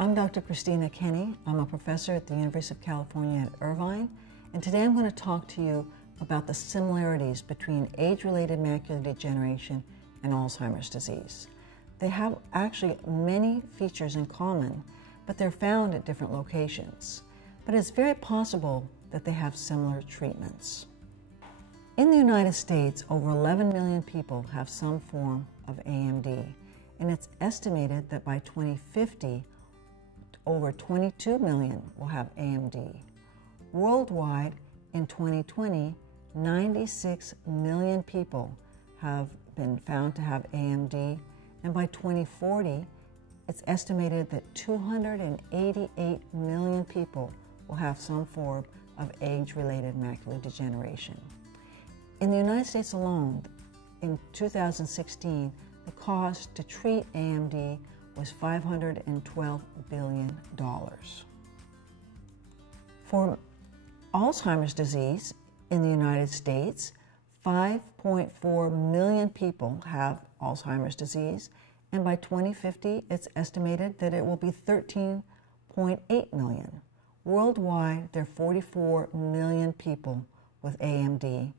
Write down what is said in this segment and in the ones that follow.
I'm Dr. Cristina Kenney. I'm a professor at the University of California at Irvine, and today I'm going to talk to you about the similarities between age-related macular degeneration and Alzheimer's disease. They have actually many features in common, but they're found at different locations. But it's very possible that they have similar treatments. In the United States, over 11 million people have some form of AMD, and it's estimated that by 2050, over 22 million will have AMD. Worldwide, in 2020, 96 million people have been found to have AMD, and by 2040, it's estimated that 288 million people will have some form of age-related macular degeneration. In the United States alone, in 2016, the cost to treat AMD was $512 billion. For Alzheimer's disease in the United States, 5.4 million people have Alzheimer's disease, and by 2050, it's estimated that it will be 13.8 million. Worldwide, there are 44 million people with AMD,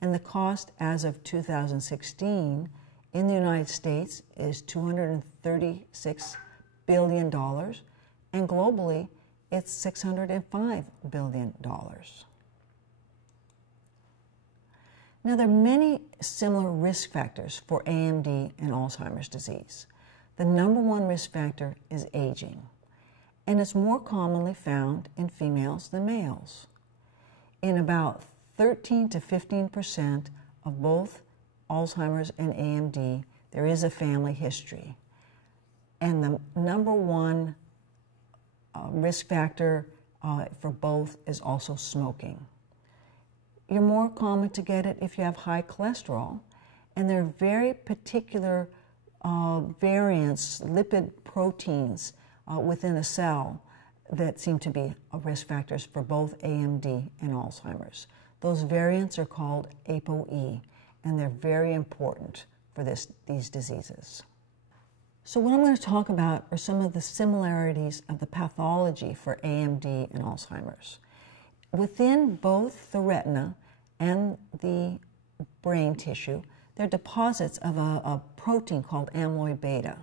and the cost as of 2016 in the United States is $236 billion, and globally, it's $605 billion. Now, there are many similar risk factors for AMD and Alzheimer's disease. The number one risk factor is aging, and it's more commonly found in females than males. In about 13 to 15% of both Alzheimer's and AMD, there is a family history. And the number one risk factor for both is also smoking. You're more common to get it if you have high cholesterol, and there are very particular variants, lipid proteins within a cell that seem to be risk factors for both AMD and Alzheimer's. Those variants are called ApoE, and they're very important for these diseases. So what I'm going to talk about are some of the similarities of the pathology for AMD and Alzheimer's. Within both the retina and the brain tissue, there are deposits of a protein called amyloid beta.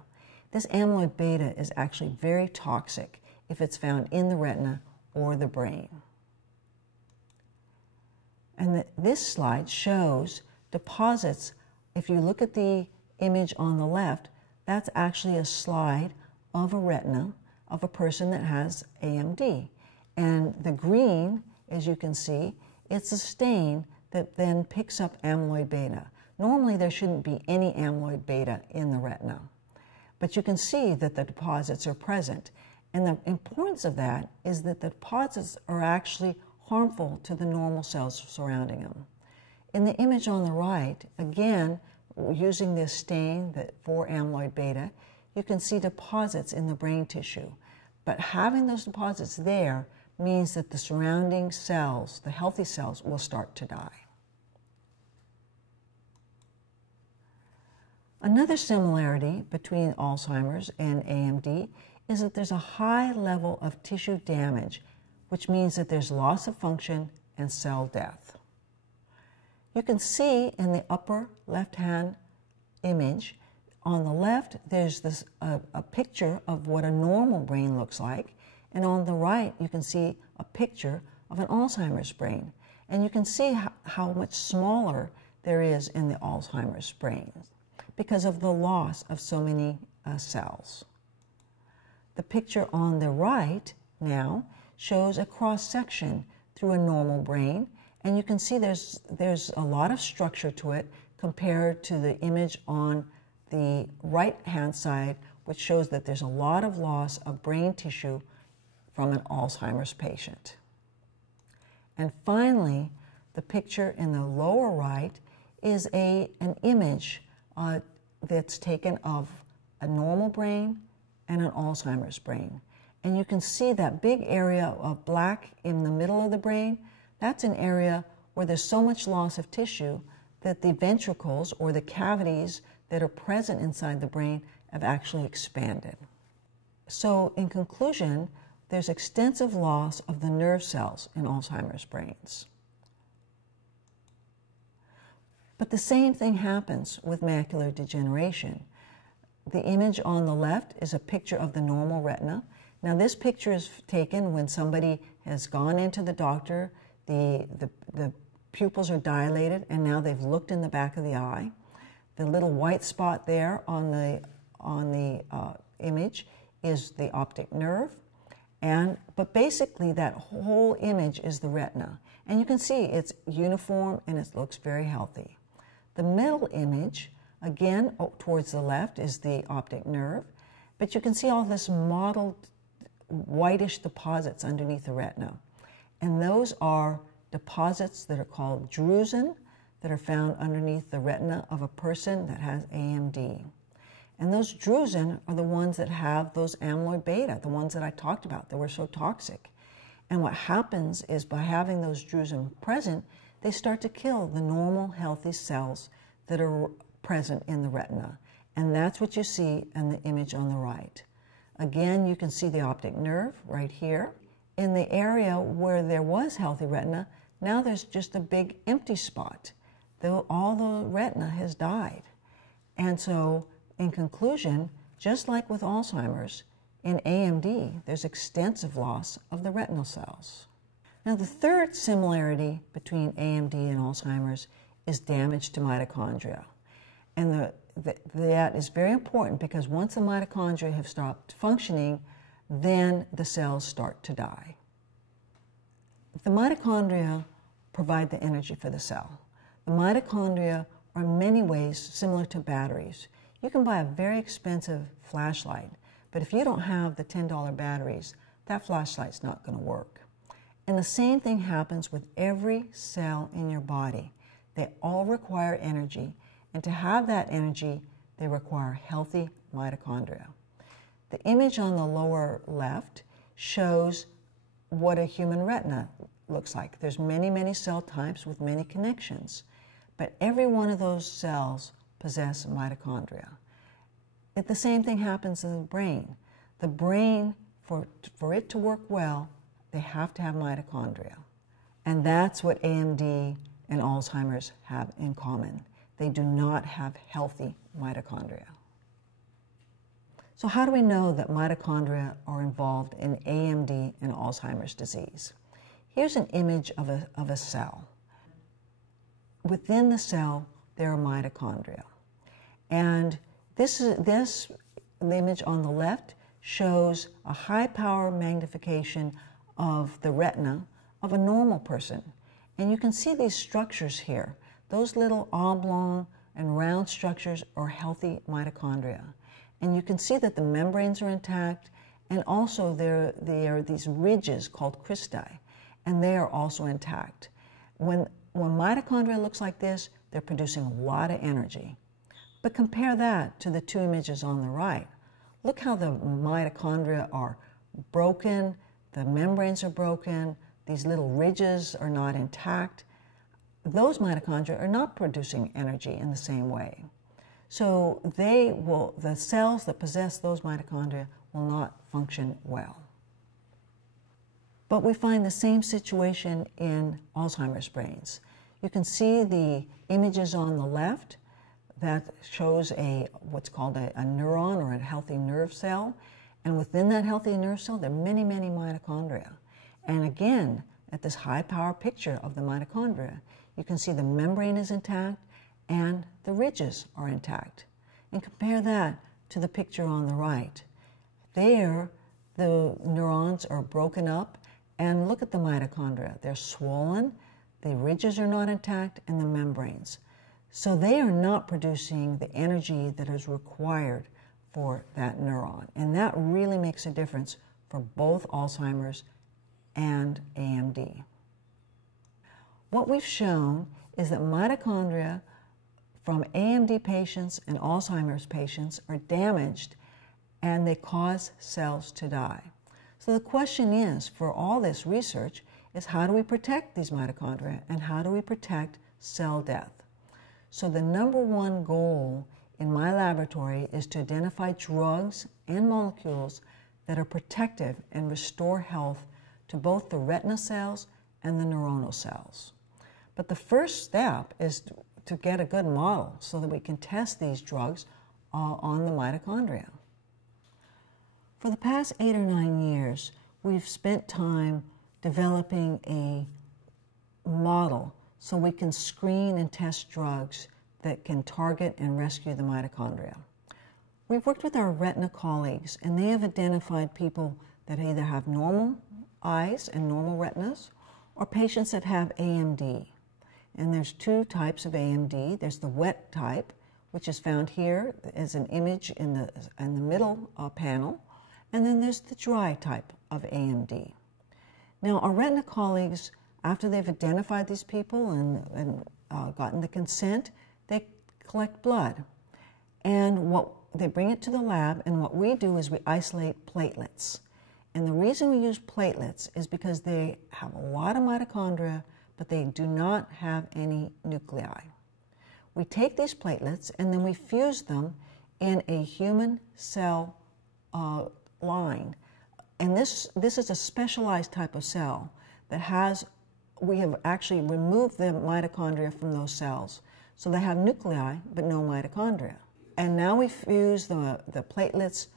This amyloid beta is actually very toxic if it's found in the retina or the brain. And this slide shows deposits. If you look at the image on the left, that's actually a slide of a retina of a person that has AMD. And the green, as you can see, it's a stain that then picks up amyloid beta. Normally, there shouldn't be any amyloid beta in the retina, but you can see that the deposits are present. And the importance of that is that the deposits are actually harmful to the normal cells surrounding them. In the image on the right, again, using this stain for amyloid beta, you can see deposits in the brain tissue. But having those deposits there means that the surrounding cells, the healthy cells, will start to die. Another similarity between Alzheimer's and AMD is that there's a high level of tissue damage, which means that there's loss of function and cell death. You can see in the upper left-hand image, on the left, there's a picture of what a normal brain looks like, and on the right, you can see a picture of an Alzheimer's brain. And you can see how much smaller there is in the Alzheimer's brain because of the loss of so many cells. The picture on the right now shows a cross-section through a normal brain, and you can see there's a lot of structure to it compared to the image on the right-hand side, which shows that there's a lot of loss of brain tissue from an Alzheimer's patient. And finally, the picture in the lower right is an image that's taken of a normal brain and an Alzheimer's brain. And you can see that big area of black in the middle of the brain. That's an area where there's so much loss of tissue that the ventricles or the cavities that are present inside the brain have actually expanded. So in conclusion, there's extensive loss of the nerve cells in Alzheimer's brains. But the same thing happens with macular degeneration. The image on the left is a picture of the normal retina. Now this picture is taken when somebody has gone into the doctor, the pupils are dilated, and now they've looked in the back of the eye. The little white spot there on the image is the optic nerve, but basically that whole image is the retina. And you can see it's uniform and it looks very healthy. The middle image, again, towards the left, is the optic nerve, but you can see all this mottled whitish deposits underneath the retina. And those are deposits that are called drusen that are found underneath the retina of a person that has AMD. And those drusen are the ones that have those amyloid beta, the ones that I talked about that were so toxic. And what happens is by having those drusen present, they start to kill the normal healthy cells that are present in the retina. And that's what you see in the image on the right. Again, you can see the optic nerve right here. In the area where there was healthy retina, now there's just a big empty spot. All the retina has died. And so, in conclusion, just like with Alzheimer's, in AMD, there's extensive loss of the retinal cells. Now, the third similarity between AMD and Alzheimer's is damage to mitochondria. And that is very important because once the mitochondria have stopped functioning, then the cells start to die. The mitochondria provide the energy for the cell. The mitochondria are in many ways similar to batteries. You can buy a very expensive flashlight, but if you don't have the $10 batteries, that flashlight's not going to work. And the same thing happens with every cell in your body. They all require energy, and to have that energy, they require healthy mitochondria. The image on the lower left shows what a human retina looks like. There's many, many cell types with many connections, but every one of those cells possess mitochondria. But the same thing happens in the brain. The brain, for it to work well, they have to have mitochondria. And that's what AMD and Alzheimer's have in common. They do not have healthy mitochondria. So how do we know that mitochondria are involved in AMD and Alzheimer's disease? Here's an image of a cell. Within the cell, there are mitochondria. And the image on the left shows a high power magnification of the retina of a normal person. And you can see these structures here. Those little oblong and round structures are healthy mitochondria. And you can see that the membranes are intact, and also there are these ridges called cristae, and they are also intact. When mitochondria looks like this, they're producing a lot of energy. But compare that to the two images on the right. Look how the mitochondria are broken, the membranes are broken, these little ridges are not intact. Those mitochondria are not producing energy in the same way. So the cells that possess those mitochondria will not function well. But we find the same situation in Alzheimer's brains. You can see the images on the left that shows what's called a neuron or a healthy nerve cell. And within that healthy nerve cell, there are many, many mitochondria. And again, at this high power picture of the mitochondria, you can see the membrane is intact and the ridges are intact. And compare that to the picture on the right. There, the neurons are broken up, and look at the mitochondria. They're swollen, the ridges are not intact, and the membranes. So they are not producing the energy that is required for that neuron. And that really makes a difference for both Alzheimer's and AMD. What we've shown is that mitochondria from AMD patients and Alzheimer's patients are damaged and they cause cells to die. So the question is, for all this research, is how do we protect these mitochondria and how do we protect cell death? So the #1 goal in my laboratory is to identify drugs and molecules that are protective and restore health to both the retina cells and the neuronal cells. But the first step is to get a good model so that we can test these drugs on the mitochondria. For the past 8 or 9 years, we've spent time developing a model so we can screen and test drugs that can target and rescue the mitochondria. We've worked with our retina colleagues, and they have identified people that either have normal eyes and normal retinas or patients that have AMD. And there's 2 types of AMD. There's the wet type, which is found here as an image in the middle panel, and then there's the dry type of AMD. Now, our retina colleagues, after they've identified these people and gotten the consent, they collect blood. And they bring it to the lab, and what we do is we isolate platelets. And the reason we use platelets is because they have a lot of mitochondria, but they do not have any nuclei. We take these platelets and then we fuse them in a human cell line. And this is a specialized type of cell that we have actually removed the mitochondria from those cells. So they have nuclei, but no mitochondria. And now we fuse the platelets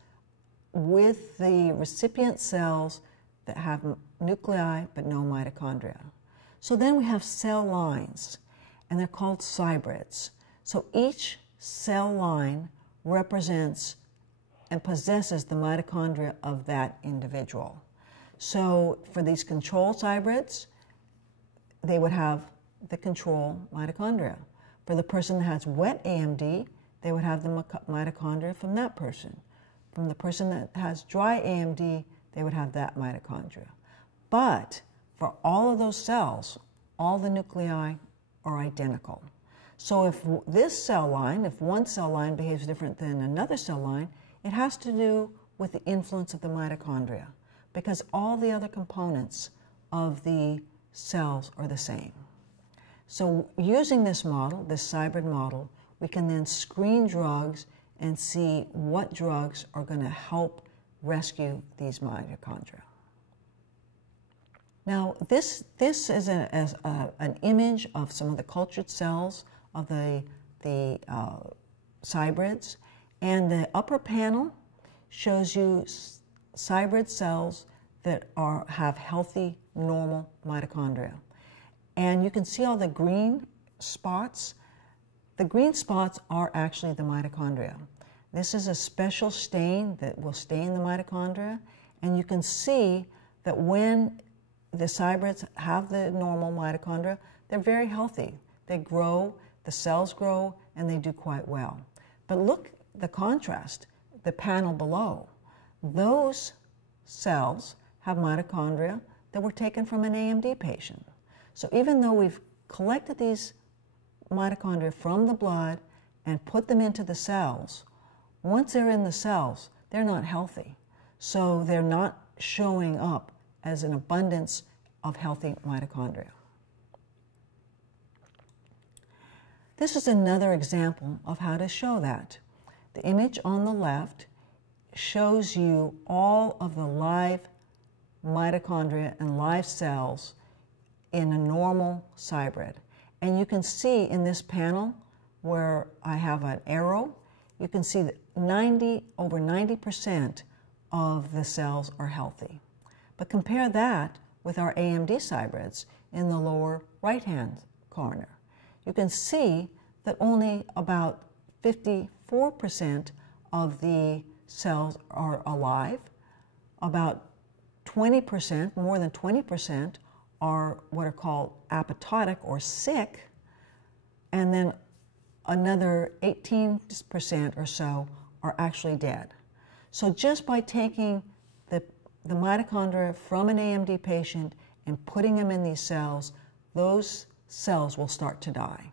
with the recipient cells that have nuclei, but no mitochondria. So then we have cell lines, and they're called cybrids. So each cell line represents and possesses the mitochondria of that individual. So for these control cybrids, they would have the control mitochondria. For the person that has wet AMD, they would have the mitochondria from that person. From the person that has dry AMD, they would have that mitochondria. But for all of those cells, all the nuclei are identical. So if this cell line, if one cell line behaves different than another cell line, it has to do with the influence of the mitochondria, because all the other components of the cells are the same. So using this model, this cybrid model, we can then screen drugs and see what drugs are going to help rescue these mitochondria. Now, this is an image of some of the cultured cells of the cybrids, and the upper panel shows you cybrid cells that have healthy, normal mitochondria. And you can see all the green spots. The green spots are actually the mitochondria. This is a special stain that will stain the mitochondria, and you can see that when the cybrids have the normal mitochondria, they're very healthy. They grow, the cells grow, and they do quite well. But look the contrast, the panel below. Those cells have mitochondria that were taken from an AMD patient. So even though we've collected these mitochondria from the blood and put them into the cells, once they're in the cells, they're not healthy. So they're not showing up as an abundance of healthy mitochondria. This is another example of how to show that. The image on the left shows you all of the live mitochondria and live cells in a normal cybrid. And you can see in this panel where I have an arrow, you can see that over 90% of the cells are healthy. But compare that with our AMD cybrids in the lower right-hand corner. You can see that only about 54% of the cells are alive, about 20%, more than 20%, are what are called apoptotic or sick, and then another 18% or so are actually dead. So just by taking the mitochondria from an AMD patient and putting them in these cells, those cells will start to die.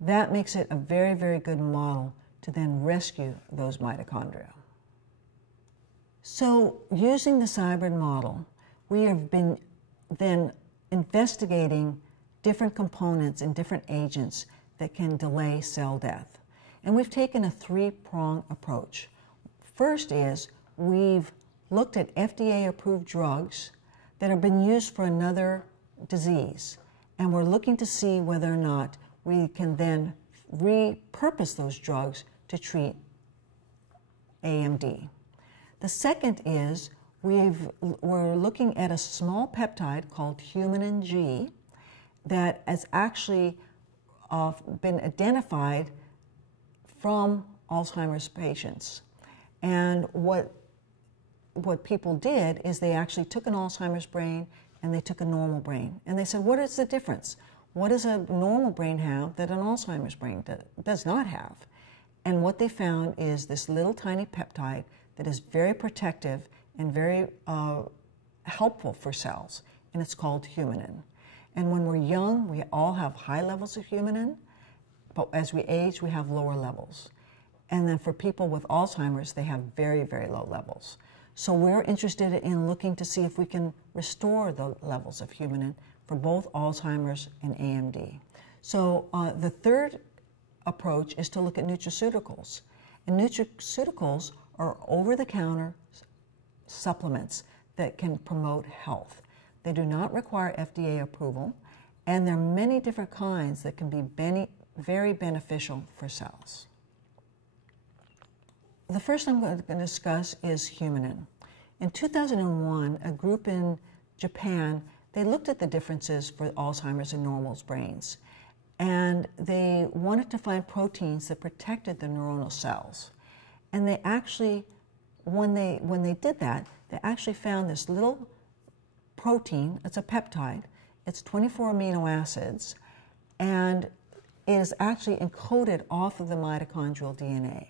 That makes it a very, very good model to then rescue those mitochondria. So using the cybrid model, we have been then investigating different components and different agents that can delay cell death. And we've taken a three-pronged approach. First is we've looked at FDA-approved drugs that have been used for another disease, and we're looking to see whether or not we can then repurpose those drugs to treat AMD. The second is we're looking at a small peptide called humanin G that has actually been identified from Alzheimer's patients. And what people did is they actually took an Alzheimer's brain and they took a normal brain. And they said, what is the difference? What does a normal brain have that an Alzheimer's brain does not have? And what they found is this little tiny peptide that is very protective and very helpful for cells, and it's called humanin. And when we're young, we all have high levels of humanin, but as we age, we have lower levels. And then for people with Alzheimer's, they have very, very low levels. So we're interested in looking to see if we can restore the levels of humanin for both Alzheimer's and AMD. So the third approach is to look at nutraceuticals. And nutraceuticals are over-the-counter supplements that can promote health. They do not require FDA approval, and there are many different kinds that can be very beneficial for cells. The first I'm going to discuss is humanin. In 2001, a group in Japan, they looked at the differences for Alzheimer's and normal brains, and they wanted to find proteins that protected the neuronal cells. And they actually, when they did that, they actually found this little protein. It's a peptide. It's 24 amino acids, and it is actually encoded off of the mitochondrial DNA.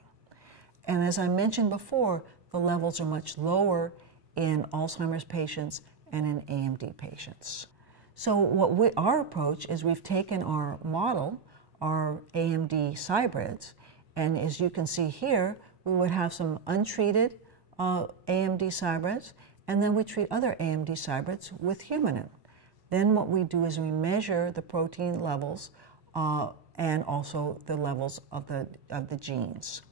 And as I mentioned before, the levels are much lower in Alzheimer's patients and in AMD patients. So our approach is we've taken our model, our AMD cybrids, and as you can see here, we would have some untreated AMD cybrids, and then we treat other AMD cybrids with humanin. Then what we do is we measure the protein levels and also the levels of the genes.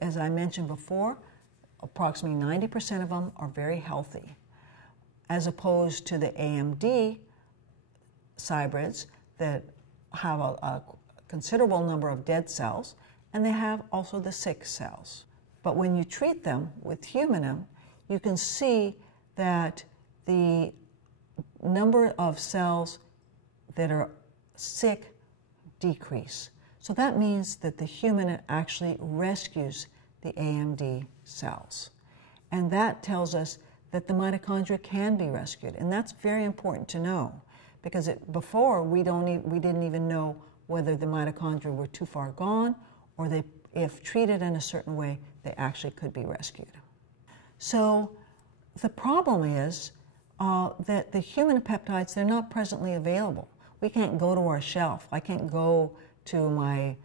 As I mentioned before, approximately 90% of them are very healthy, as opposed to the AMD cybrids that have a considerable number of dead cells, and they have also the sick cells. But when you treat them with humanin, you can see that the number of cells that are sick decrease. So that means that the humanin actually rescues the AMD cells. And that tells us that the mitochondria can be rescued. And that's very important to know, because before we didn't even know whether the mitochondria were too far gone, or if treated in a certain way, they actually could be rescued. So the problem is that the human peptides, they're not presently available. We can't go to our shelf. I can't go to my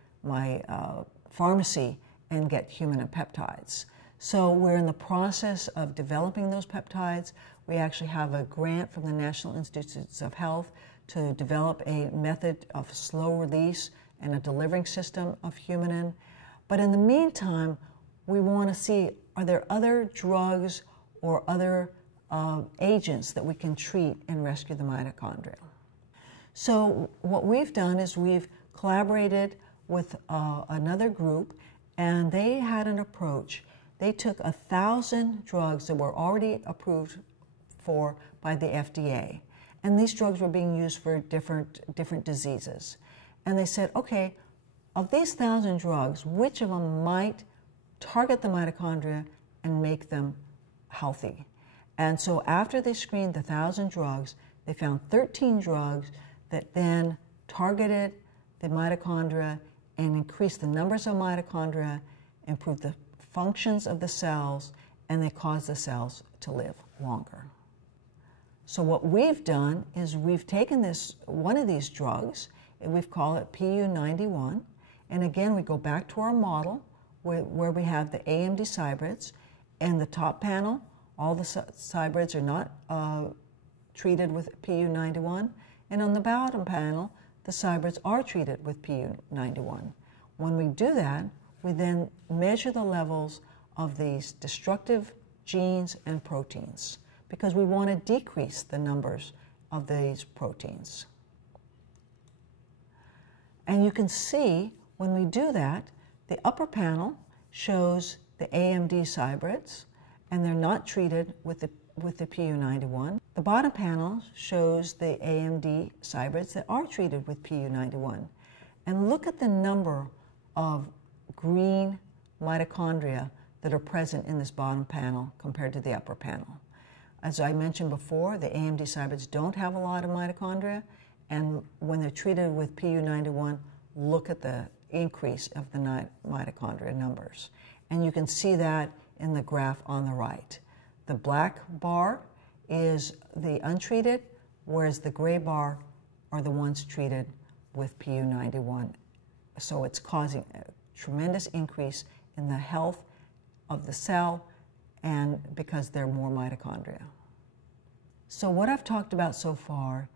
pharmacy and get human peptides. So we're in the process of developing those peptides. We actually have a grant from the National Institutes of Health to develop a method of slow release and a delivering system of humanin. But in the meantime, we want to see, are there other drugs or other agents that we can treat and rescue the mitochondria? So what we've done is we've collaborated with another group, and they had an approach. They took 1,000 drugs that were already approved by the FDA, and these drugs were being used for different diseases. And they said, okay, of these 1,000 drugs, which of them might target the mitochondria and make them healthy? And so after they screened the 1,000 drugs, they found 13 drugs that then targeted the mitochondria and increased the numbers of mitochondria, improved the functions of the cells, and they caused the cells to live longer. So what we've done is we've taken one of these drugs, and we've called it PU91, and again we go back to our model where we have the AMD cybrids. In the top panel, all the cybrids are not treated with PU91, and on the bottom panel, the cybrids are treated with PU91. When we do that, we then measure the levels of these destructive genes and proteins because we want to decrease the numbers of these proteins. And you can see when we do that, the upper panel shows the AMD cybrids, and they're not treated with the PU91. The bottom panel shows the AMD cybrids that are treated with PU91. And look at the number of green mitochondria that are present in this bottom panel compared to the upper panel. As I mentioned before, the AMD cybrids don't have a lot of mitochondria, and when they're treated with PU91, look at the increase of the mitochondria numbers. And you can see that in the graph on the right. The black bar is the untreated, whereas the gray bar are the ones treated with PU91. So it's causing a tremendous increase in the health of the cell, and because there are more mitochondria. So what I've talked about so far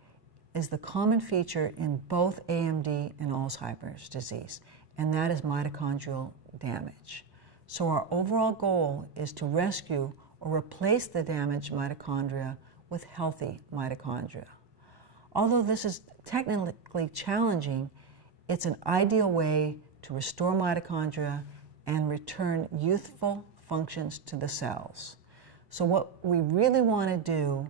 is the common feature in both AMD and Alzheimer's disease, and that is mitochondrial damage. So our overall goal is to rescue or replace the damaged mitochondria with healthy mitochondria. Although this is technically challenging, it's an ideal way to restore mitochondria and return youthful functions to the cells. So what we really want to do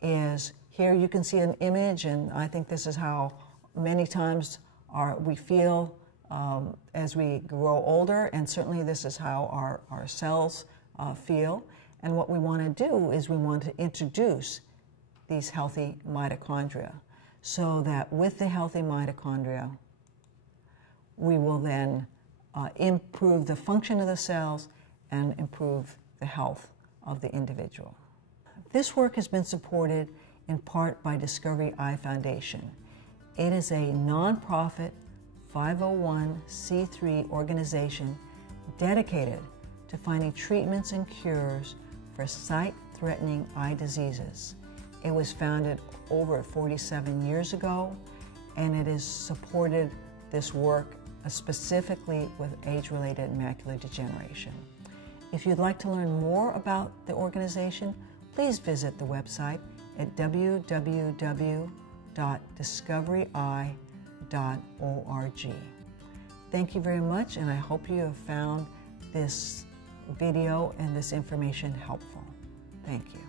is, here you can see an image, and I think this is how many times we feel as we grow older, and certainly this is how our cells feel. And what we want to do is we want to introduce these healthy mitochondria so that with the healthy mitochondria, we will then improve the function of the cells and improve the health of the individual. This work has been supported in part by Discovery Eye Foundation. It is a nonprofit 501c3 organization dedicated to finding treatments and cures for sight-threatening eye diseases. It was founded over 47 years ago, and it has supported this work specifically with age-related macular degeneration. If you'd like to learn more about the organization, please visit the website at www.discoveryeye.org. Thank you very much, and I hope you have found this video and this information helpful. Thank you.